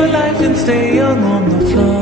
your life and stay young on the floor.